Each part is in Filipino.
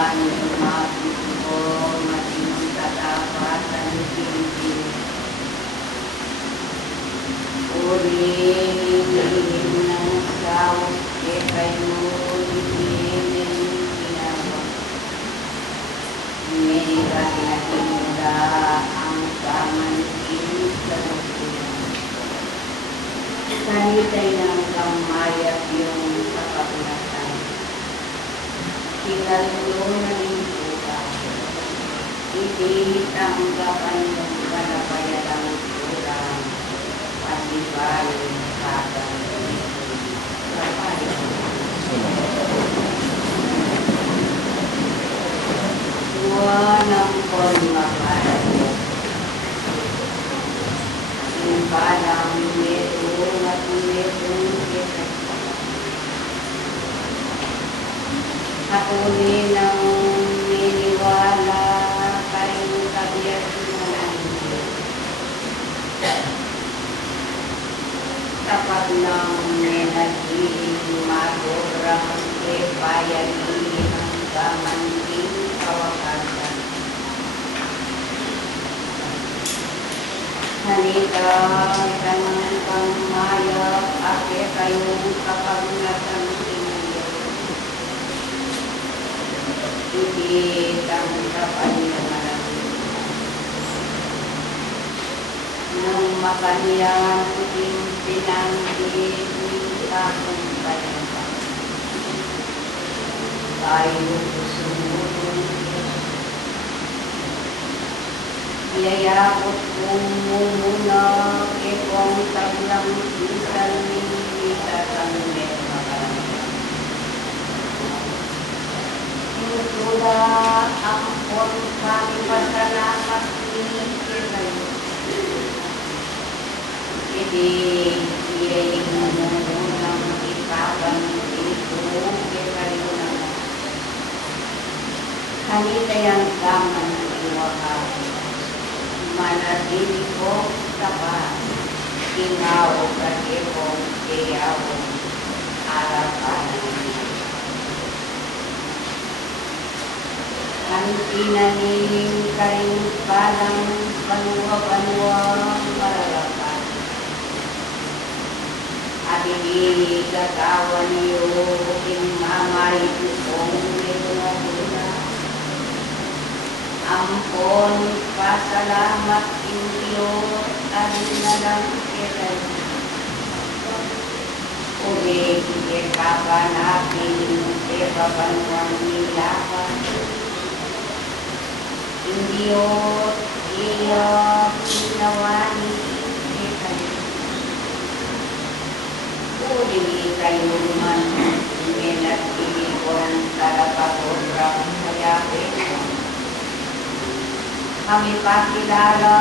man mabuto matinong katapatan pinipin. Urihin ng saus ke kayo dipinin ginawa. Mereka tinatinda ang kamantin sa lupunan. Sanitay ng kamayat yung kapaglasan. Kinalulong na rin puta. Ititanggapan yung kalabayadang kurang. Pasibayin kagang ito. Wanang konmakayo. Simbalang ito at itong kita. Hatuloy ng miniwala kayong kabiyak na hindi. Tapat ng menaging magurang ipayagin ang kamanting kawakasan. Halika ng pangmayap ake kayong kapaglasan inyo. Ititanggapan niya malamig. Nang makanyan yung pinanggit nila kung kanina. Tayo sumunod. Iyayakot kong mumuna ikong taglang isan nilita kang mermakarang. Tula ang pon kami pasalamat ni Kirayo. Hindi iyay mumuna ikaban ito Kirayo naman. Hanitay ang gaman ng iwakal. Manatili ko tapat, ikaw kasi kong kayaw, harapan niya. Ang tinaning kayong palang banwa-banwa mararapan. At hindi kakawan niyo mamay kong nilunga-luna. Ampon, pasalamat inyo, nalang kiray. Uli, kapanapin, kapapanwang nilapan. Inyo, iyo, pinawani, kiray. Uli, kayo man, minatili kong tarapagurang kayapin. Kami pakilala,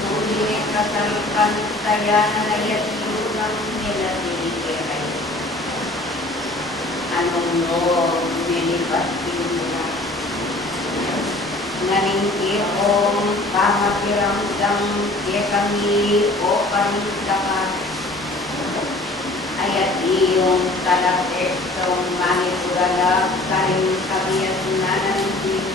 sulit kasalukan kaya na yatulungan nila tinikiray. Anong loob nilipat nila? Naningkirong pamapiramdam kaya kami o panindakan. Ayat iyong talapetong manipurala karing kami at nanansin.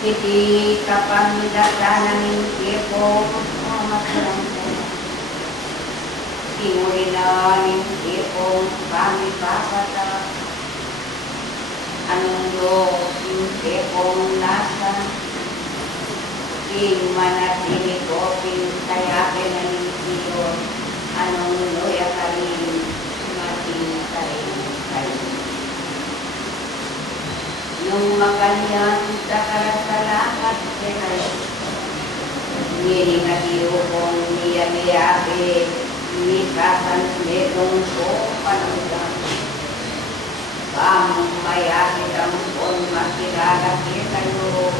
Iti kapamidatanan ng kipo mamasarang ko. Iwila ng kipo pamipapata. Anong Diyos yung kipong nasa. Ing manatili ko pintayakin ng Diyos. Anong loya karin mating karin karin. Nung makanyang sakalasalangat kayo, ngiring kong niya-niyabi, nisasan metong ko pananggang. Pamayakit ang kong makilala kayo,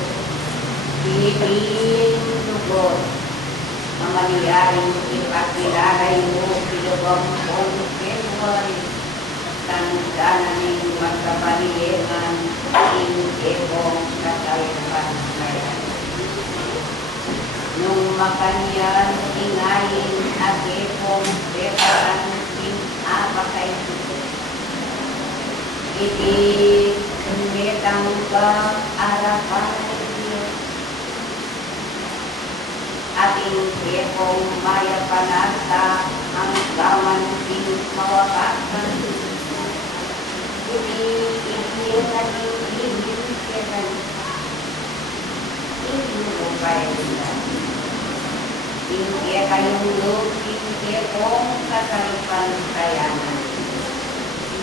pinipiling lugot, mamaliyaring ipakilala mo, pinabang kong kenwari, tanda-naning magkapalihan, ingkepong katalpan kaya. Nung makanyan, ingayin, agepong, peparan, apakay ito. Iti itanggap harapan ng Diyos. Ating Pepong Maya Panata ang gaman din mawakasan. Ini-ihiran ini-ihiran ini-upay nila. Hindi kayong looking Pepong kasalupan-kayanan.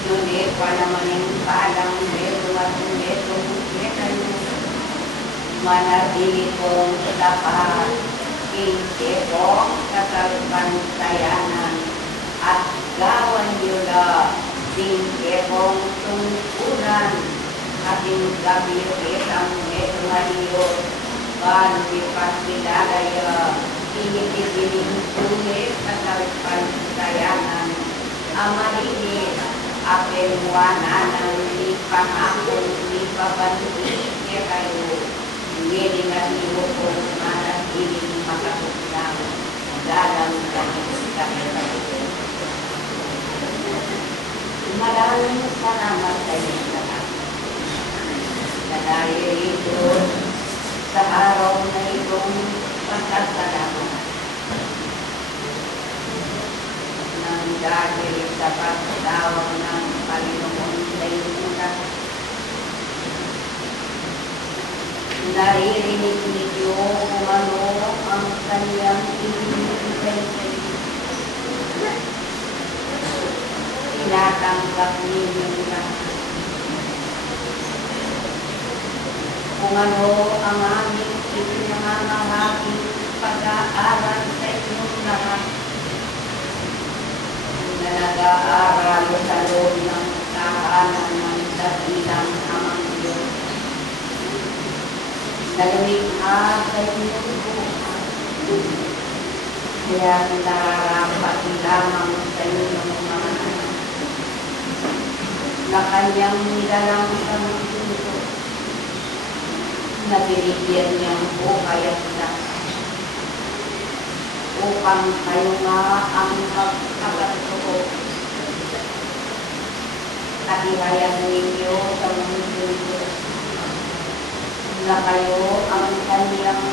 Ngunit pa naman yung palang beto at betong kayo. Manatili kong tapat, hindi kong kasalupan-kayanan at gawan nyo na hindi kong tungkulan at yung gabi ang beto mariyo pag-ipas nilalaya inipipiling tulit kasalupan-kayanan amalili apenuana ng ipangakong ipabanti kayo hindi na niyo kung manatiling makapaglang dalang kami maraming salamat sa inyo lahat na dahil ito sa araw na itong pagkasalamat nang dahil sa pagkatawag ng Panginoon sa inyong lahat. Naririnig ninyo kung ano ang kanyang ibinibigay sa inyo. Tinatanggap ninyo lahat. Kung ano ang aming ipinangangahaking pag-aaral sa inyong lahat. Na nag-aaral sa loob ng tahanan ng dakilang Amang Diyos. Nalimikha sa inyong buhay. Kaya nararapat lamang sa inyong mga anak na kanyang nilalang sa mundo na binigyan niyang buhay at lakas upang kayo nga ang magkakatuko at ihayag ninyo sa mundo na kayo ang kanyang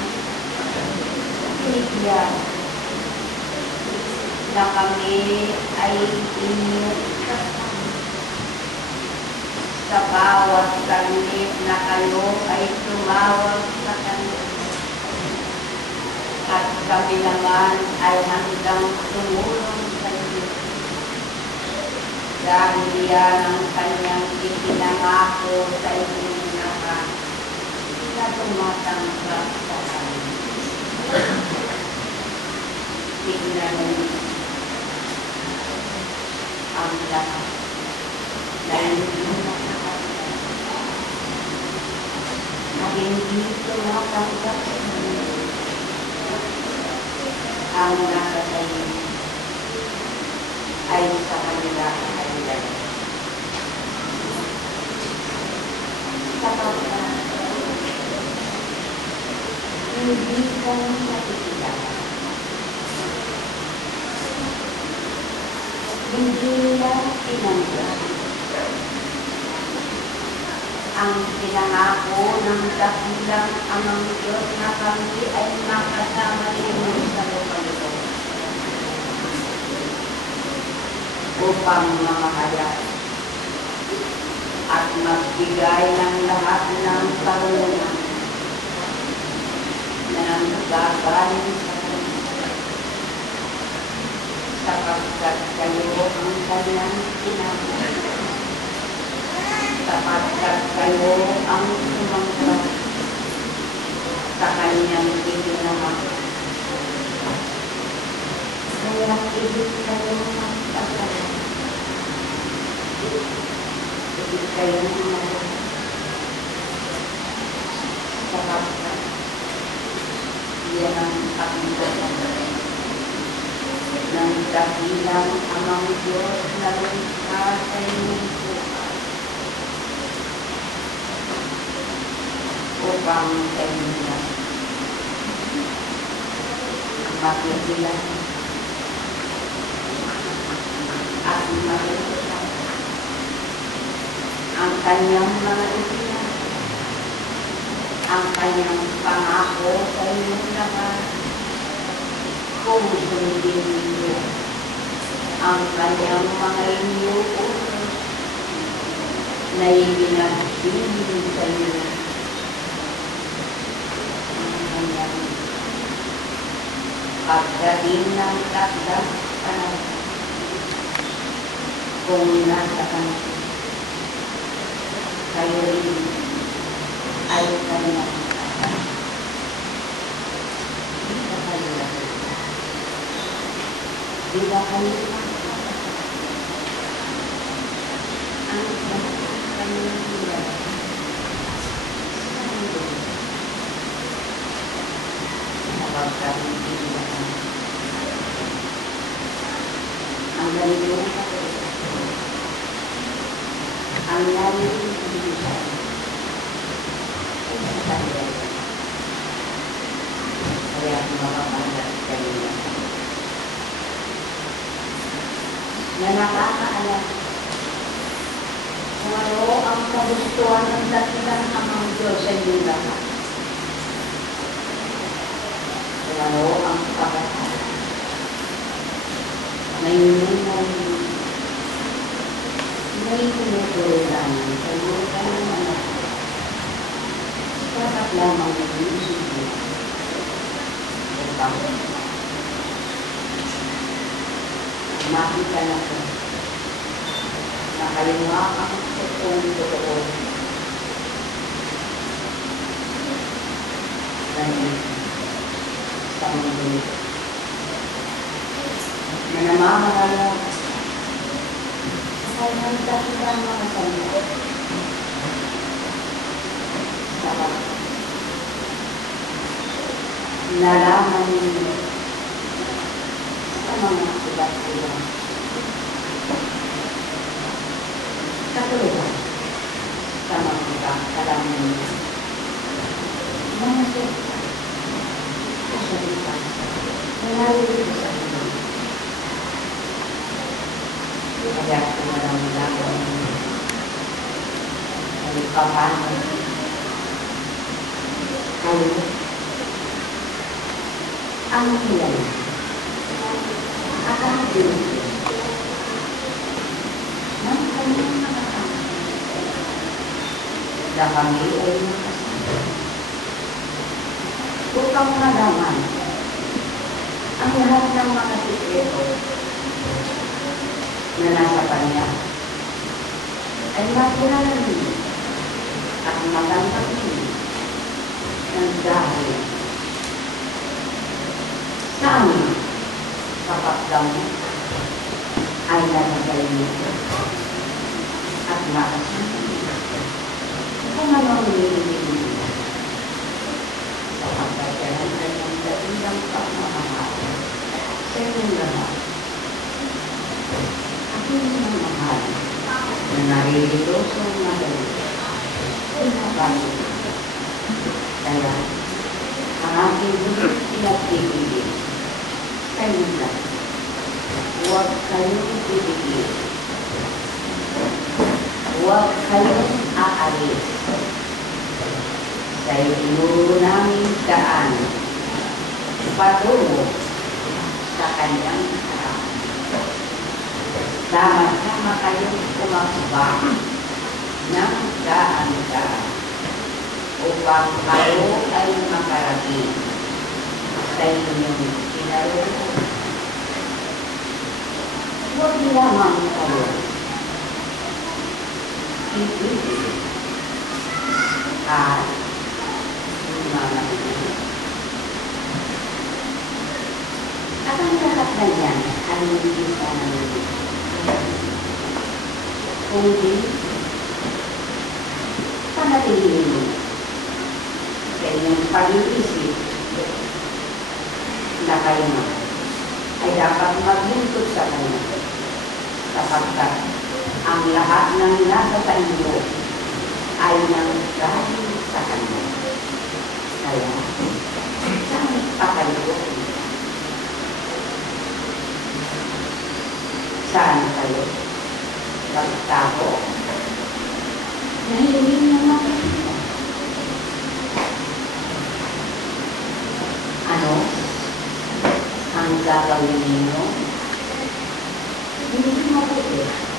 binigyan na kami ay inyong kasama sa bawat sanip na kayo ay tumawag sa kanya. At kami naman ay hanggang tumulong sa inyo. Dahil yan ang kanyang ipinangako sa inyong lahat na tumatanggap sa kanya. Tignan ninyo ang lahat na hindi nakakasal na hindi tumatanggap sa inyo. Ang nasa sa inyo ay sa kanila ay dahil. Sapagkat hindi kami nakikilala. Hindi nila tinanggap ang pinangako ng dakilang Amang Diyos na kami ay makasama ninyo sa lupa nito upang mamahayag at magbigay ng lahat ng karunungan na nanggagaling sa Kanya sapagkat kayo ang Kanyang tinawag. Sapagkat kayo ang sumanggap sa Kanyang itinawag. Kaya ibig kayo magpasalamat. Ibig kayo magpasalamat. Sapagkat yan ang pagkakasalamat ng dakilang Amang Diyos na lumikha sa inyong buhay upang kayo nila makikilala at makikilala ang kanyang mga itinawag ang kanyang pangako sa inyong lahat. Kung sundin ninyo ang kanyang mga inyuon na ibinagsilin sa inyo ang kanyang pagdating ng takdang panahon. Kung nasa kanila, kayo rin ay kanyang kasama. Di ba kayo nakita? Di ba kayo nakita? Ang kanyang nila sa mundo na pagkaintindihan. Ang ganito ang nalilinisan ay sa kanya. Kaya makapangat kanina na nakakaalam kung ano ang kagustuhan ng dakilang Amang Diyos sa inyong lahat. Kung ano ang pagkakala na inyong may tinutuloy sa buhay ng anak ko. Dapat lamang nag-iisip mo. Ikaw. Makita na ko na kayo nga ang totoo. Ganyan sa mundo. Na namamahala kanyang dakilang mga salita. Dapat nalaman ninyo sa mga iba't-ibang katulad sa mga alam ninyo. Mga salita na nalilito sa inyo. Kaya kung walang lamang ay paano kayo ang ilan at ang Diyos ng kanyang mga kamay na kami ay makasama upang malaman ang lahat ng mga sikreto na nasa kanya ay makilala niyo at matanggap niyo ng dahil sa amin kapag kami ay nalagay niyo at makasama niyo kung ano ang nililin niyo sa pagkakaroon ng dahilang pagmamahal sa inyong lahat. Hindi mo mahal na naririto sa madali. Pinapagod. Kaya, ang aking pinagpipili sa inyo lang. Huwag kayong pipili. Huwag kayong aalis sa itinuro namin daan patungo sa kanyang harapan. Sama-sama kayong kumakbang ng daan-daan upang kayo ay makarating sa inyong kinaroonan. Huwag lamang kayo ibigay at mamamigay. At ang lahat na yan ay hindi sa namin. Kundi panatilihin sa inyong pag-iisip na kayo ay dapat maglingkod sa kanya sapagkat ang lahat ng nasa sa inyo ay nanggaling sa kanya. Kaya, saan pa kayo? Saan kayo? Pagtapo? Nahiling na makikita. ang gagawin ninyo? Hindi mabuti.